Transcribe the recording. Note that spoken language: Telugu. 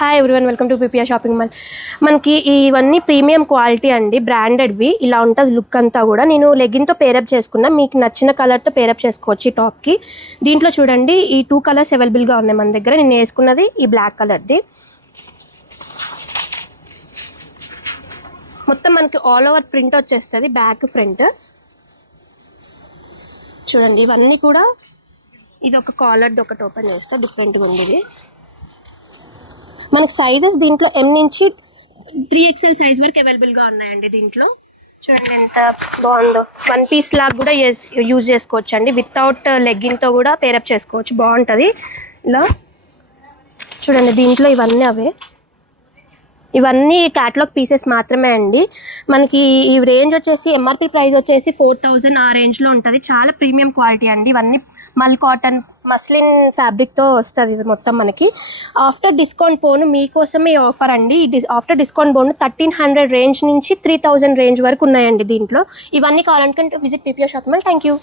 Hi everyone, welcome to PPR shopping mall. మనకి ఇవన్నీ ప్రీమియం క్వాలిటీ అండి, బ్రాండెడ్వి. ఇలా ఉంటుంది లుక్ అంతా కూడా. నేను లెగ్గిన్తో పేరప్ చేసుకున్నా, మీకు నచ్చిన కలర్తో పేరప్ చేసుకోవచ్చు ఈ టాప్కి. దీంట్లో చూడండి, ఈ 2 కలర్స్ అవైలబుల్గా ఉన్నాయి మన దగ్గర. నేను వేసుకున్నది ఈ బ్లాక్ కలర్ది. మొత్తం మనకి ఆల్ ఓవర్ ప్రింట్ వచ్చేస్తుంది, బ్యాక్ ఫ్రంట్. చూడండి, ఇవన్నీ కూడా ఇది ఒక కాలర్ది ఒకటి ఓపెన్ చేస్తా, డిఫరెంట్గా ఉంది ఇది. మనకి సైజెస్ దీంట్లో M నుంచి 3XL సైజ్ వరకు అవైలబుల్గా ఉన్నాయండి. దీంట్లో చూడండి ఎంత బాగుందో. 1 పీస్ లాగా కూడా యూజ్ చేసుకోవచ్చు అండి, వితౌట్ లెగ్గిన్తో కూడా పేరప్ చేసుకోవచ్చు, బాగుంటుంది. ఇలా చూడండి, దీంట్లో ఇవన్నీ అవే. ఇవన్నీ క్యాటలాగ్ పీసెస్ మాత్రమే అండి. మనకి ఈ రేంజ్ వచ్చేసి MRP ప్రైస్ వచ్చేసి 4000 ఆ రేంజ్లో ఉంటుంది. చాలా ప్రీమియం క్వాలిటీ అండి. ఇవన్నీ మల్ కాటన్ మస్లిన్ ఫ్యాబ్రిక్తో వస్తుంది ఇది మొత్తం మనకి. ఆఫ్టర్ డిస్కౌంట్ పోను మీకోసమే ఆఫర్ అండి. ఆఫ్టర్ డిస్కౌంట్ పోను 1300 రేంజ్ నుంచి 3000 రేంజ్ వరకు ఉన్నాయండి దీంట్లో. ఇవన్నీ కావాలనుకుంటే visit PPR shopping mall. Thank you.